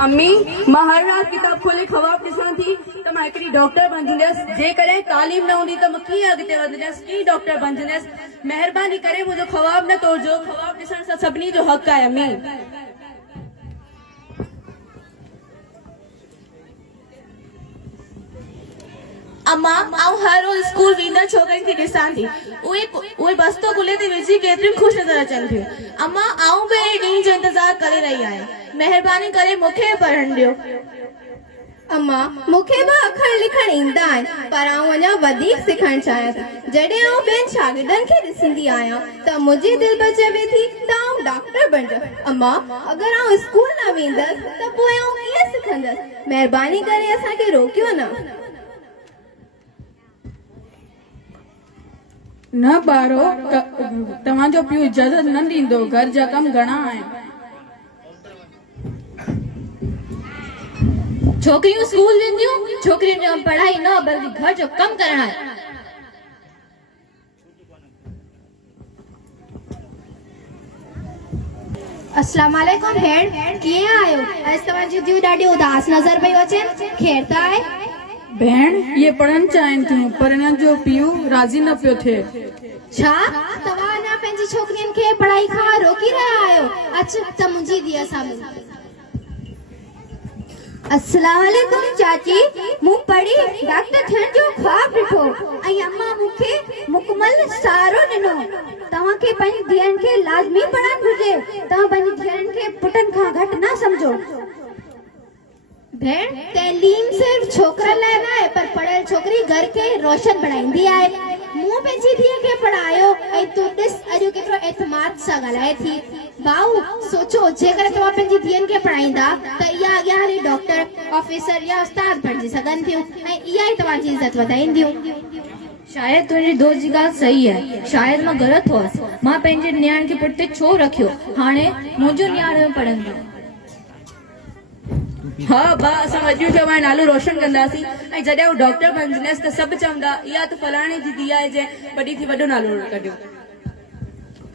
अम्मी मां हर रात किताब खोले ख़वाब ॾिसां थी त मां हिकिड़ी डॉक्टर बणजंदसि। जेकॾहिं तालीम न हूंदी त मां कीअं अॻिते वधंदसि, कीअं डॉक्टर बणजंदसि। महिरबानी करे मुंहिंजो ख़वाब न तोड़जो। ख़वाब ॾिसण सां सभिनी जो हक़ आहे अम्मी। अम्मा आऊं हर रोज स्कूल वेंदड़ छोकरनि खे ॾिसां थी, उहे बस्तो कुल्हे ते विझी केतिरियूं ख़ुशि नज़र अचनि थियूं। अम्मा आऊं बि ॾींहं जो इंतज़ार करे रही आहियां, महिरबानी करे मूंखे पढ़ण ॾियो। अम्मा मूंखे बि अखर लिखण ईंदा आहिनि, पर आऊं अञा वधीक सिखणु चाहियां थी। जॾहिं आऊं ॿियनि शागिर्दनि खे ॾिसंदी आहियां त मुंहिंजी दिलि बि चवे थी त आऊं डॉक्टर बणिजंदसि। अम्मा अगरि आऊं स्कूल न वेंदसि त पोइ आऊं कीअं सिखंदसि? महिरबानी करे असांखे रोकियो न। न ॿारो, तव्हांजो पीउ इजाज़त न ॾींदो। घर जा कम घणा आहिनि। छोकिरियूं स्कूल वेंदियूं, छोकिरियुनि जो पढ़ाई न बल्कि घर जो कम करणु आहे। अस्सलाम वालेकुम भेण, कीअं आहियो? अॼु तव्हांजी दियूं ॾाढी उदास नज़र पई अचनि, ख़ैर त आहे? भेण ये पढ़ण चाहिनि थियूं पर हिननि जो पीउ राज़ी न पियो थिए। छा तव्हां अञा पंहिंजी छोकिरियुनि खे पढ़ाई खां रोकी रहिया आहियो? अच त मुंहिंजी धीअ सां मिल। अस्सलाम वालेकुम चाची, मूं पढ़ी डॉक्टर थियण जो ख्वाब ॾिठो ऐं अम्मा मूंखे मुकमल सहारो ॾिनो। तव्हांखे पंहिंजी धीअनि खे लाज़मी पढ़णु घुर्जे। तव्हां पंहिंजी धीअनि खे पुटनि खां घटि न सम्झो। भेण तैलीम सिर्फ छोकरनि लाइ न आहे, पर पढ़ियल छोकिरी घर खे रोशन बणाईंदी आहे। मूं पंहिंजी धीअ खे पढ़ायो ऐं तूं ॾिस अॼु केतिरो एतमाद सां ॻाल्हाए थी। भाऊ सोचो, जेकर तव्हां पंहिंजी धीअनि खे पढ़ाईंदा त इहा अॻियां हली डॉक्टर, ऑफिसर या उस्ताद बणिजी सघनि थियूं ऐं इहा ई तव्हांजी इज़त वधाईंदियूं। शायद तुंहिंजी दोस्त जी ॻाल्हि सही आहे, शायद मां ग़लति हुअसि। मां पंहिंजे नियाण खे पुठिते छो रखियो? हाणे मुंहिंजो नियाण पढ़ंदो। हाँ बा, असां वॾियूं थियो नालो रोशन कंदासीं ऐं जॾहिं हू डॉक्टर बणजंदसि त सभु चवंदा इहा त फलाणे जी धीउ आहे जंहिं वॾी थी वॾो नालो कढियो।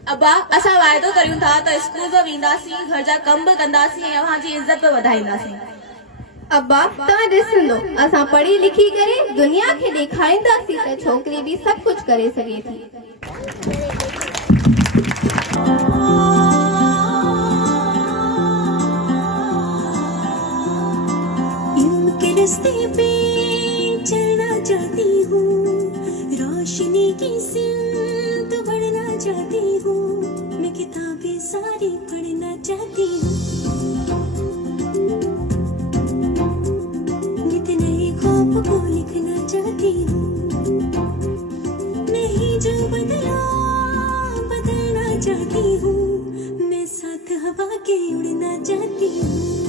अब्बा असां वाइदो करियूं था त स्कूल बि वेंदासीं, घर जा कम बि कंदासीं ऐं अव्हांजी इज़त बि वधाईंदासीं। अब्बा तव्हां ॾिसंदो, असां पढ़ी लिखी करे दुनिया खे ॾेखारींदासीं त छोकिरी बि सभु कुझु करे सघे थी। रास्ते पे चलना चाहती हूँ, रोशनी की सिमत बढ़ना चाहती हूँ, मैं किताबें सारी पढ़ना चाहती हूँ, नित नए ख्वाब को लिखना चाहती हूँ, नहीं जो बदलना चाहती हूँ, मैं साथ हवा के उड़ना चाहती हूँ।